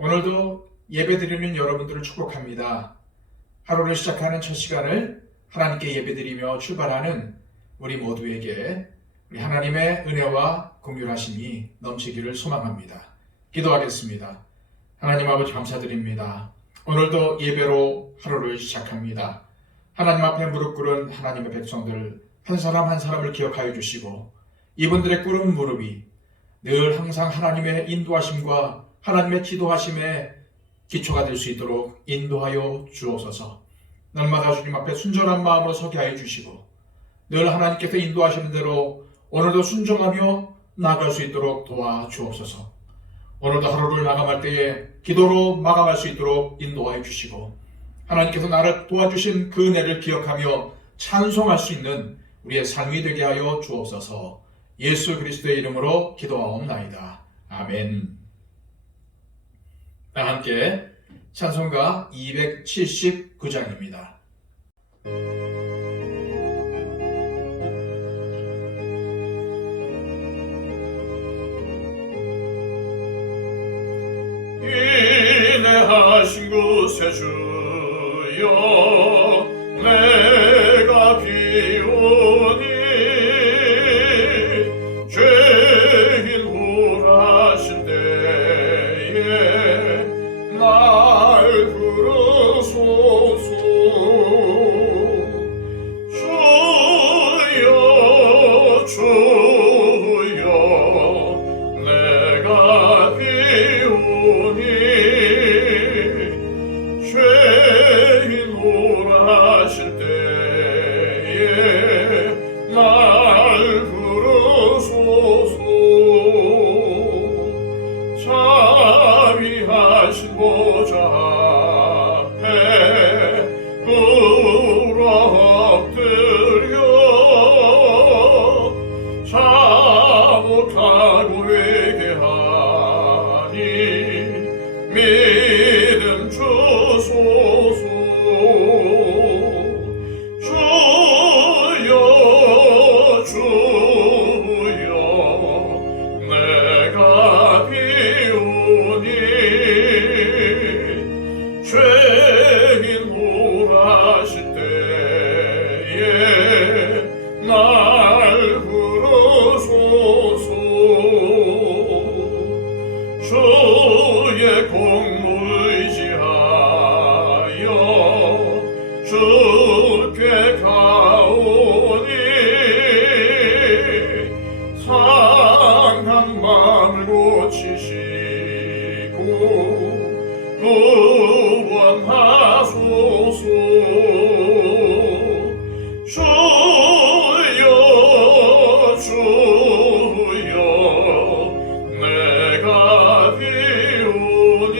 오늘도 예배드리는 여러분들을 축복합니다. 하루를 시작하는 첫 시간을 하나님께 예배드리며 출발하는 우리 모두에게 우리 하나님의 은혜와 긍휼하심이 넘치기를 소망합니다. 기도하겠습니다. 하나님 아버지 감사드립니다. 오늘도 예배로 하루를 시작합니다. 하나님 앞에 무릎 꿇은 하나님의 백성들 한 사람 한 사람을 기억하여 주시고 이분들의 꿇은 무릎이 늘 항상 하나님의 인도하심과 하나님의 지도하심의 기초가 될 수 있도록 인도하여 주옵소서. 날마다 주님 앞에 순전한 마음으로 서게 하여 주시고 늘 하나님께서 인도하시는 대로 오늘도 순종하며 나아갈 수 있도록 도와주옵소서. 오늘도 하루를 마감할 때에 기도로 마감할 수 있도록 인도하여 주시고 하나님께서 나를 도와주신 그 은혜를 기억하며 찬송할 수 있는 우리의 삶이 되게 하여 주옵소서. 예수 그리스도의 이름으로 기도하옵나이다. 아멘. 함께 찬송가 279장입니다. 인내하신 곳에 주여 내가 비오니 죄인 홀하신 때에 날 부르소서. 주여 주여 내가 비오니 죄인 홀하실 때에 날 부르소서. 자비하신 보좌 앞에 꿇어 엎드려 잘못하고 회개하니 믿음 주소서. 주여 주여 내가 비오니 죄인 홀하실 때에 날 부르소서. 주의 공무 의지하여 주께 가오니 상한 마음을 고치시고 구원하소서. 주여 주여 내가 비오니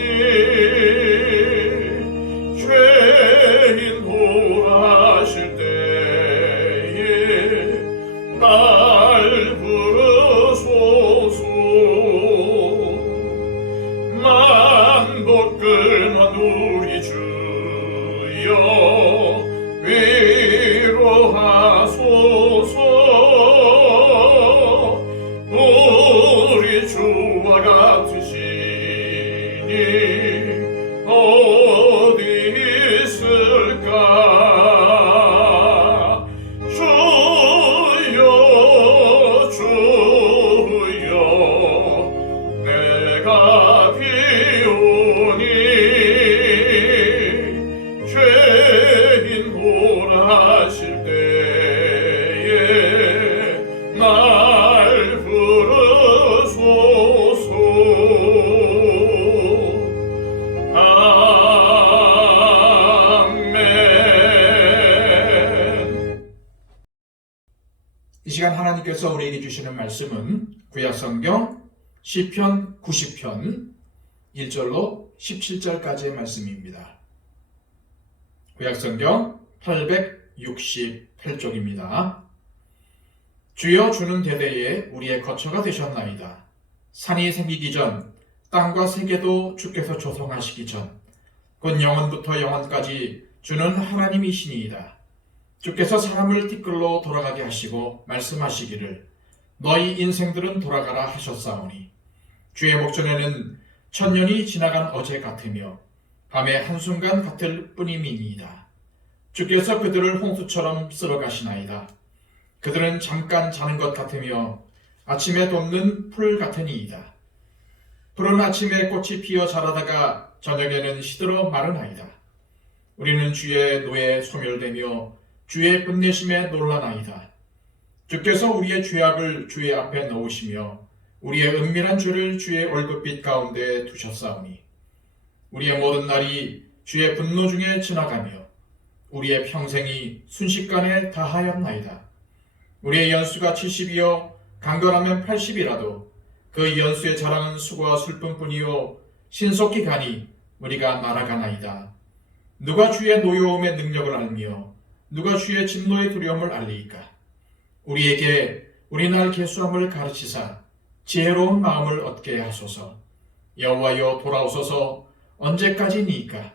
죄인 홀하실 때에 날 부르소서. 만복 끊은 우리 주여 위로하소서. 우리 주와 같으시니 어디 있을까. 주여 주여 내가 비오니 죄인 홀하실 때에 날 부르소서. 아멘. 이 시간 하나님께서 우리에게 주시는 말씀은 구약성경 시편 90편 1절로 17절까지의 말씀입니다. 구약성경 868쪽입니다. 주여 주는 대대에 우리의 거처가 되셨나이다. 산이 생기기 전 땅과 세계도 주께서 조성하시기 전 곧 영원부터 영원까지 주는 하나님이시니이다. 주께서 사람을 티끌로 돌아가게 하시고 말씀하시기를 너희 인생들은 돌아가라 하셨사오니 주의 목전에는 천년이 지나간 어제 같으며 밤의 한순간 같을 뿐임이니이다. 주께서 그들을 홍수처럼 쓸어가시나이다. 그들은 잠깐 자는 것 같으며 아침에 돋는 풀 같으니이다. 푸른 아침에 꽃이 피어 자라다가 저녁에는 시들어 마르나이다. 우리는 주의 노에 소멸되며 주의 끝내심에 놀라나이다. 주께서 우리의 죄악을 주의 앞에 넣으시며 우리의 은밀한 죄를 주의 얼굴빛 가운데 두셨사오니 우리의 모든 날이 주의 분노 중에 지나가며 우리의 평생이 순식간에 다하였나이다. 우리의 연수가 70이요 강건하면 80이라도 그 연수의 자랑은 수고와 슬픔뿐이요 신속히 가니 우리가 날아가나이다. 누가 주의 노여움의 능력을 알며 누가 주의 진노의 두려움을 알리이까? 우리에게 우리날 계수함을 가르치사 지혜로운 마음을 얻게 하소서. 여호와여 돌아오소서. 언제까지니이까?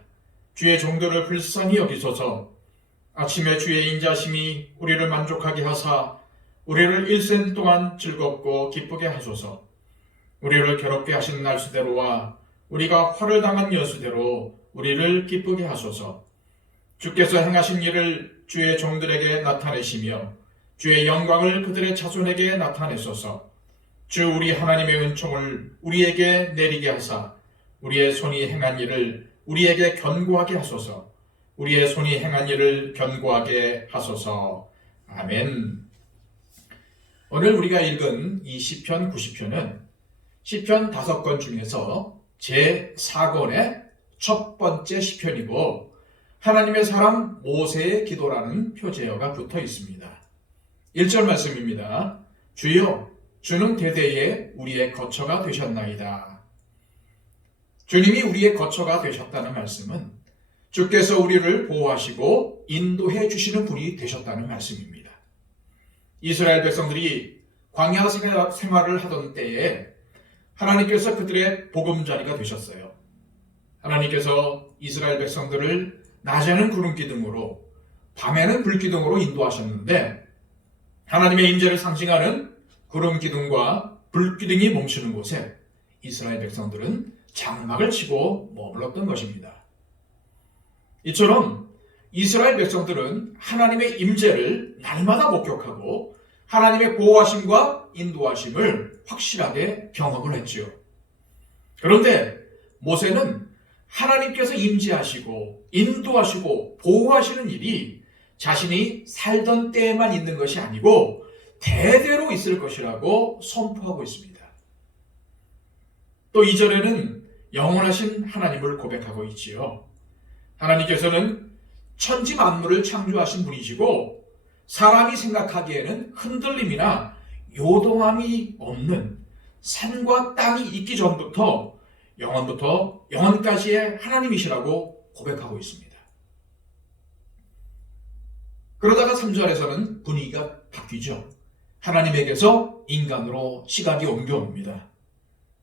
주의 종들을 불쌍히 여기소서. 아침에 주의 인자심이 우리를 만족하게 하사 우리를 일생 동안 즐겁고 기쁘게 하소서. 우리를 괴롭게 하신 날수대로와 우리가 화를 당한 연수대로 우리를 기쁘게 하소서. 주께서 행하신 일을 주의 종들에게 나타내시며 주의 영광을 그들의 자손에게 나타내소서. 주 우리 하나님의 은총을 우리에게 내리게 하사 우리의 손이 행한 일을 우리에게 견고하게 하소서. 우리의 손이 행한 일을 견고하게 하소서. 아멘. 오늘 우리가 읽은 이 시편 90편은 시편 5권 중에서 제4권의 첫 번째 시편이고 하나님의 사람 모세의 기도라는 표제어가 붙어 있습니다. 1절 말씀입니다. 주여, 주는 대대에 우리의 거처가 되셨나이다. 주님이 우리의 거처가 되셨다는 말씀은 주께서 우리를 보호하시고 인도해 주시는 분이 되셨다는 말씀입니다. 이스라엘 백성들이 광야 생활을 하던 때에 하나님께서 그들의 보금자리가 되셨어요. 하나님께서 이스라엘 백성들을 낮에는 구름 기둥으로 밤에는 불 기둥으로 인도하셨는데 하나님의 임재를 상징하는 구름 기둥과 불 기둥이 멈추는 곳에 이스라엘 백성들은 장막을 치고 머물렀던 것입니다. 이처럼 이스라엘 백성들은 하나님의 임재를 날마다 목격하고 하나님의 보호하심과 인도하심을 확실하게 경험을 했지요. 그런데 모세는 하나님께서 임재하시고 인도하시고 보호하시는 일이 자신이 살던 때에만 있는 것이 아니고 대대로 있을 것이라고 선포하고 있습니다. 또 2절에는 영원하신 하나님을 고백하고 있지요. 하나님께서는 천지 만물을 창조하신 분이시고 사람이 생각하기에는 흔들림이나 요동함이 없는 산과 땅이 있기 전부터 영원부터 영원까지의 하나님이시라고 고백하고 있습니다. 그러다가 3절에서는 분위기가 바뀌죠. 하나님에게서 인간으로 시각이 옮겨옵니다.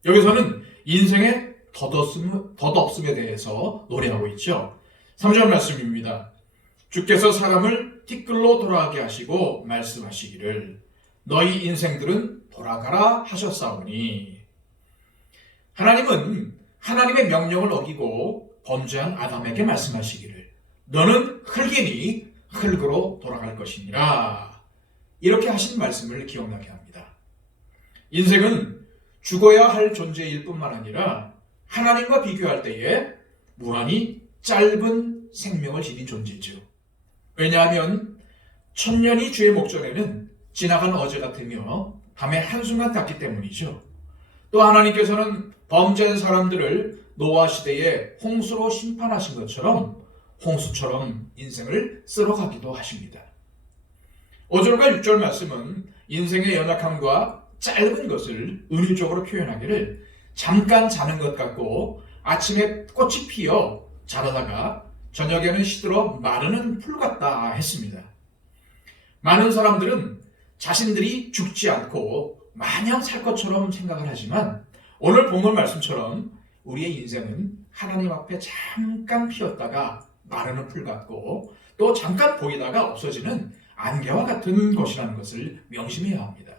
여기서는 인생의 덧없음에 대해서 노래하고 있죠. 3절 말씀입니다. 주께서 사람을 티끌로 돌아가게 하시고 말씀하시기를 너희 인생들은 돌아가라 하셨사오니 하나님은 하나님의 명령을 어기고 범죄한 아담에게 말씀하시기를 너는 흙이니 흙으로 돌아갈 것이니라 이렇게 하신 말씀을 기억나게 합니다. 인생은 죽어야 할 존재일 뿐만 아니라 하나님과 비교할 때에 무한히 짧은 생명을 지닌 존재죠. 왜냐하면 천년이 주의 목전에는 지나간 어제 같으며 밤에 한순간 같기 때문이죠. 또 하나님께서는 범죄한 사람들을 노아 시대에 홍수로 심판하신 것처럼 홍수처럼 인생을 쓸어가기도 하십니다. 5절과 6절 말씀은 인생의 연약함과 짧은 것을 은유적으로 표현하기를 잠깐 자는 것 같고 아침에 꽃이 피어 자라다가 저녁에는 시들어 마르는 풀 같다 했습니다. 많은 사람들은 자신들이 죽지 않고 마냥 살 것처럼 생각을 하지만 오늘 본문 말씀처럼 우리의 인생은 하나님 앞에 잠깐 피었다가 마르는 풀 같고 또 잠깐 보이다가 없어지는 안개와 같은 것이라는 것을 명심해야 합니다.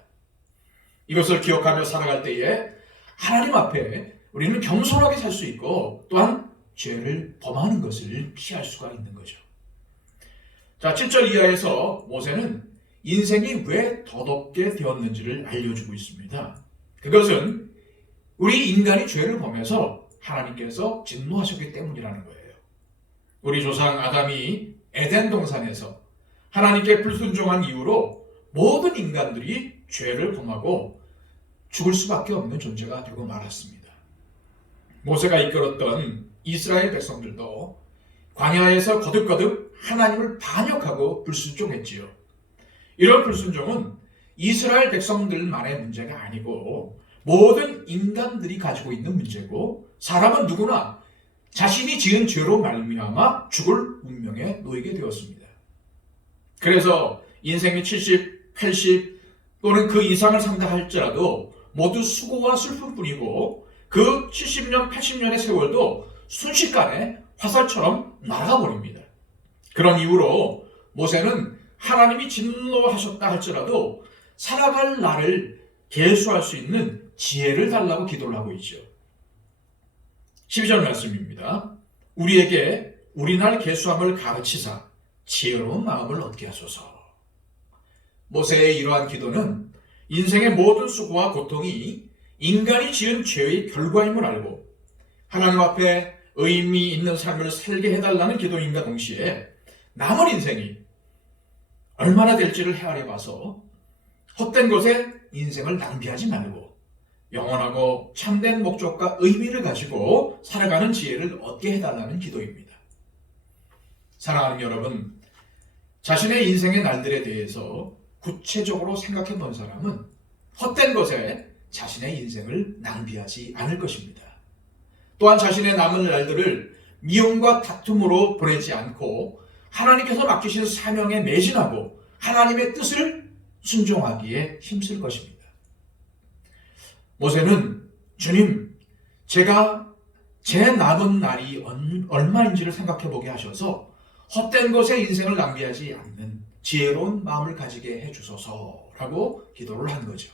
이것을 기억하며 살아갈 때에 하나님 앞에 우리는 겸손하게 살 수 있고 또한 죄를 범하는 것을 피할 수가 있는 거죠. 자, 7절 이하에서 모세는 인생이 왜 더덥게 되었는지를 알려주고 있습니다. 그것은 우리 인간이 죄를 범해서 하나님께서 진노하셨기 때문이라는 거예요. 우리 조상 아담이 에덴 동산에서 하나님께 불순종한 이후로 모든 인간들이 죄를 범하고 죽을 수밖에 없는 존재가 되고 말았습니다. 모세가 이끌었던 이스라엘 백성들도 광야에서 거듭거듭 하나님을 반역하고 불순종했지요. 이런 불순종은 이스라엘 백성들만의 문제가 아니고 모든 인간들이 가지고 있는 문제고, 사람은 누구나 자신이 지은 죄로 말미암아 죽을 운명에 놓이게 되었습니다. 그래서 인생이 70, 80 또는 그 이상을 산다 할지라도 모두 수고와 슬픔뿐이고, 그 70년, 80년의 세월도 순식간에 화살처럼 날아가 버립니다. 그런 이유로 모세는 하나님이 진노하셨다 할지라도 살아갈 날을 계수할 수 있는 지혜를 달라고 기도를 하고 있죠. 12절 말씀입니다. 우리에게 우리 날 계수함을 가르치사 지혜로운 마음을 얻게 하소서. 모세의 이러한 기도는 인생의 모든 수고와 고통이 인간이 지은 죄의 결과임을 알고 하나님 앞에 의미 있는 삶을 살게 해달라는 기도인과 동시에 남은 인생이 얼마나 될지를 헤아려 봐서 헛된 것에 인생을 낭비하지 말고 영원하고 참된 목적과 의미를 가지고 살아가는 지혜를 얻게 해달라는 기도입니다. 사랑하는 여러분, 자신의 인생의 날들에 대해서 구체적으로 생각해 본 사람은 헛된 것에 자신의 인생을 낭비하지 않을 것입니다. 또한 자신의 남은 날들을 미움과 다툼으로 보내지 않고 하나님께서 맡기신 사명에 매진하고 하나님의 뜻을 순종하기에 힘쓸 것입니다. 모세는 주님, 제가 제 남은 날이 얼마인지를 생각해 보게 하셔서 헛된 것에 인생을 낭비하지 않는 지혜로운 마음을 가지게 해주소서라고 기도를 한 거죠.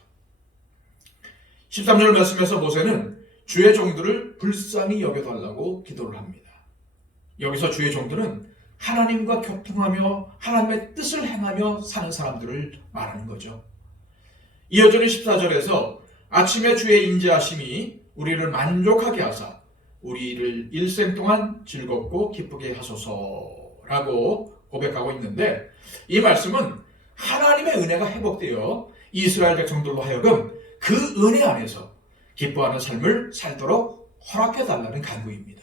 13절 말씀에서 모세는 주의 종들을 불쌍히 여겨달라고 기도를 합니다. 여기서 주의 종들은 하나님과 교통하며 하나님의 뜻을 행하며 사는 사람들을 말하는 거죠. 이어지는 14절에서 아침에 주의 인자하심이 우리를 만족하게 하사 우리를 일생 동안 즐겁고 기쁘게 하소서라고 고백하고 있는데, 이 말씀은 하나님의 은혜가 회복되어 이스라엘 백성들로 하여금 그 은혜 안에서 기뻐하는 삶을 살도록 허락해달라는 간구입니다.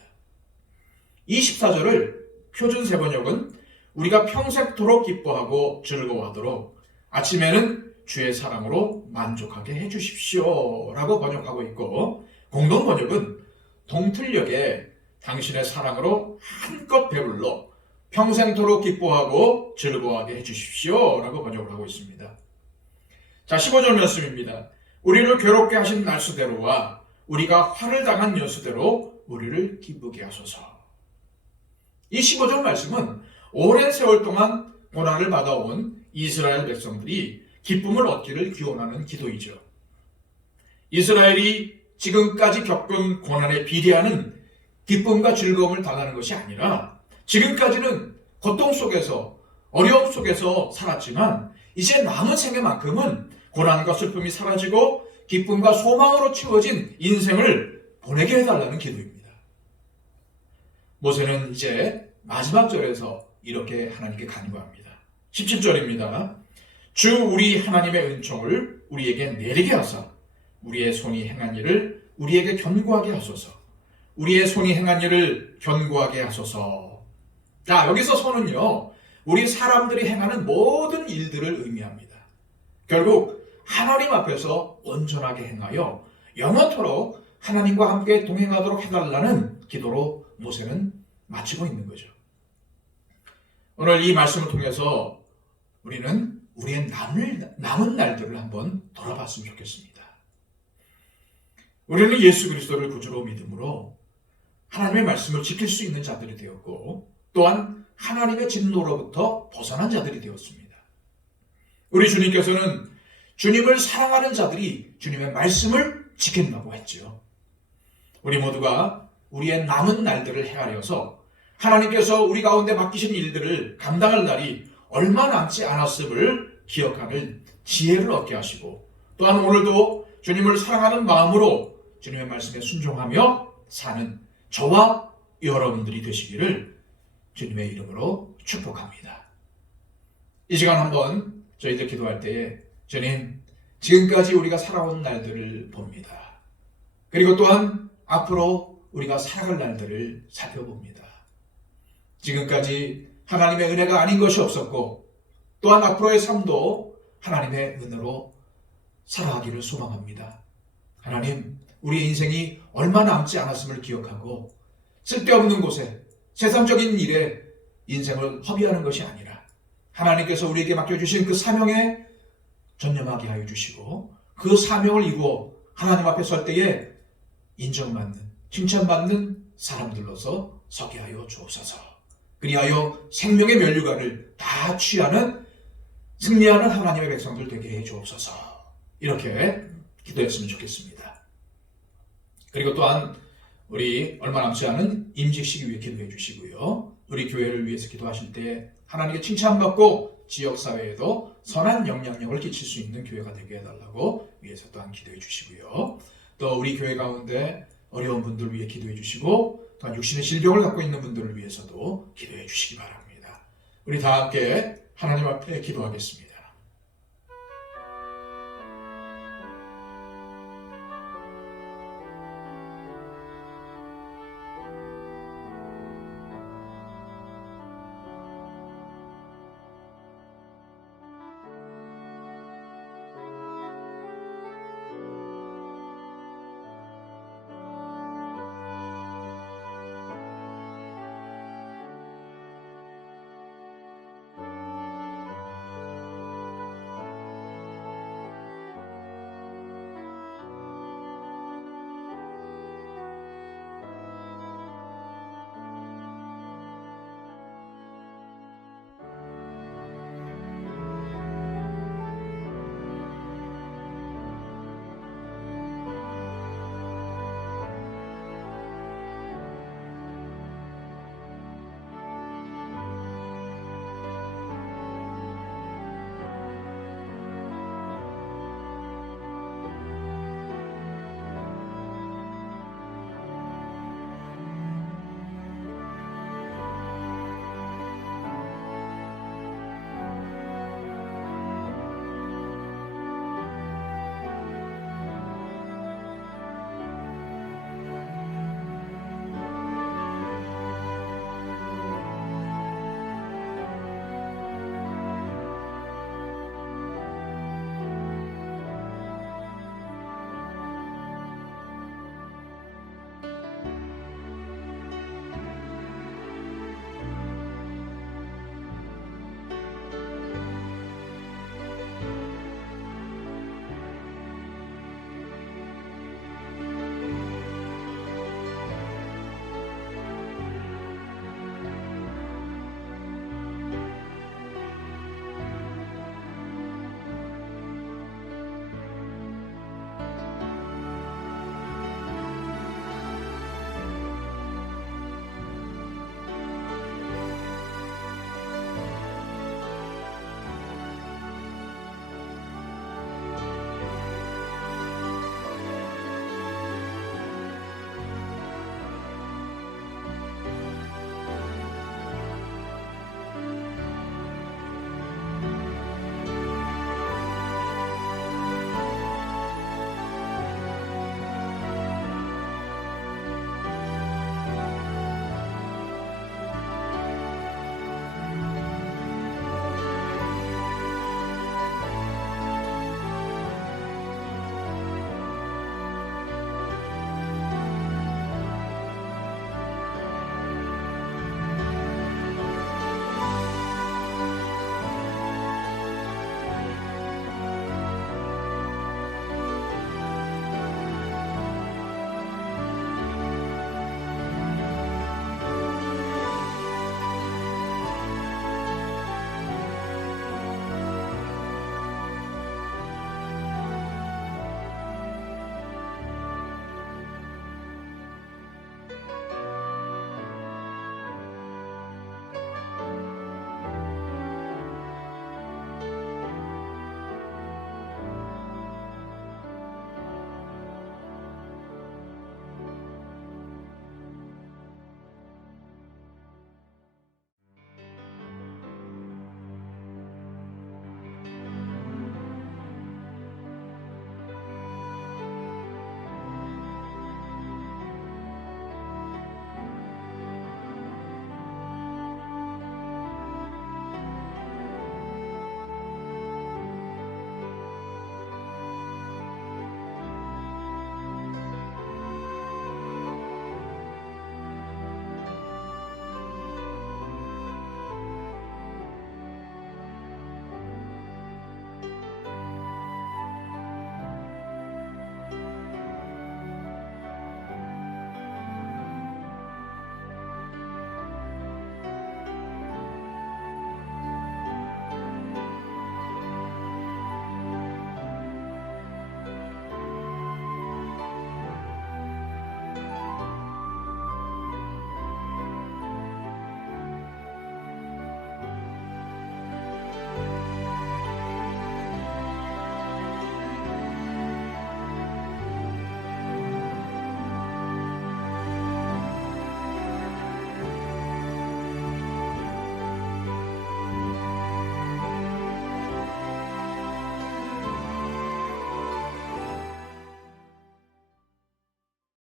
이 14절을 표준 세번역은 우리가 평생토록 기뻐하고 즐거워하도록 아침에는 주의 사랑으로 만족하게 해주십시오 라고 번역하고 있고, 공동 번역은 동틀역에 당신의 사랑으로 한껏 배불러 평생토록 기뻐하고 즐거워하게 해주십시오 라고 번역을 하고 있습니다. 자, 15절 말씀입니다. 우리를 괴롭게 하신 날수대로와 우리가 화를 당한 연수대로 우리를 기쁘게 하소서. 이 15절 말씀은 오랜 세월 동안 고난을 받아온 이스라엘 백성들이 기쁨을 얻기를 기원하는 기도이죠. 이스라엘이 지금까지 겪은 고난에 비례하는 기쁨과 즐거움을 달라는 것이 아니라, 지금까지는 고통 속에서 어려움 속에서 살았지만 이제 남은 생애만큼은 고난과 슬픔이 사라지고 기쁨과 소망으로 채워진 인생을 보내게 해달라는 기도입니다. 모세는 이제 마지막 절에서 이렇게 하나님께 간구합니다. 17절입니다. 주 우리 하나님의 은총을 우리에게 내리게 하사 우리의 손이 행한 일을 우리에게 견고하게 하소서. 우리의 손이 행한 일을 견고하게 하소서. 자, 여기서 손은요, 우리 사람들이 행하는 모든 일들을 의미합니다. 결국 하나님 앞에서 온전하게 행하여 영원토록 하나님과 함께 동행하도록 해달라는 기도로 모세는 마치고 있는 거죠. 오늘 이 말씀을 통해서 우리는 우리의 남은 날들을 한번 돌아봤으면 좋겠습니다. 우리는 예수 그리스도를 구주로 믿음으로 하나님의 말씀을 지킬 수 있는 자들이 되었고, 또한 하나님의 진노로부터 벗어난 자들이 되었습니다. 우리 주님께서는 주님을 사랑하는 자들이 주님의 말씀을 지킨다고 했죠. 우리 모두가 우리의 남은 날들을 헤아려서 하나님께서 우리 가운데 맡기신 일들을 감당할 날이 얼마 남지 않았음을 기억하는 지혜를 얻게 하시고, 또한 오늘도 주님을 사랑하는 마음으로 주님의 말씀에 순종하며 사는 저와 여러분들이 되시기를 주님의 이름으로 축복합니다. 이 시간 한번 저희들 기도할 때에 주님, 지금까지 우리가 살아온 날들을 봅니다. 그리고 또한 앞으로 우리가 살아갈 날들을 살펴봅니다. 지금까지 하나님의 은혜가 아닌 것이 없었고, 또한 앞으로의 삶도 하나님의 은혜로 살아가기를 소망합니다. 하나님, 우리의 인생이 얼마 남지 않았음을 기억하고 쓸데없는 곳에 세상적인 일에 인생을 허비하는 것이 아니라 하나님께서 우리에게 맡겨주신 그 사명에 전념하게 하여 주시고, 그 사명을 이루어 하나님 앞에 설 때에 인정받는, 칭찬받는 사람들로서 서게 하여 주옵소서. 그리하여 생명의 면류관을 다 취하는, 승리하는 하나님의 백성들 되게 해 주옵소서. 이렇게 기도했으면 좋겠습니다. 그리고 또한 우리 얼마 남지 않은 임직식을 위해 기도해 주시고요. 우리 교회를 위해서 기도하실 때 하나님께 칭찬받고 지역사회에도 선한 영향력을 끼칠 수 있는 교회가 되게 해달라고 위해서 또한 기도해 주시고요. 또 우리 교회 가운데 어려운 분들을 위해 기도해 주시고, 또한 육신의 질병을 갖고 있는 분들을 위해서도 기도해 주시기 바랍니다. 우리 다 함께 하나님 앞에 기도하겠습니다.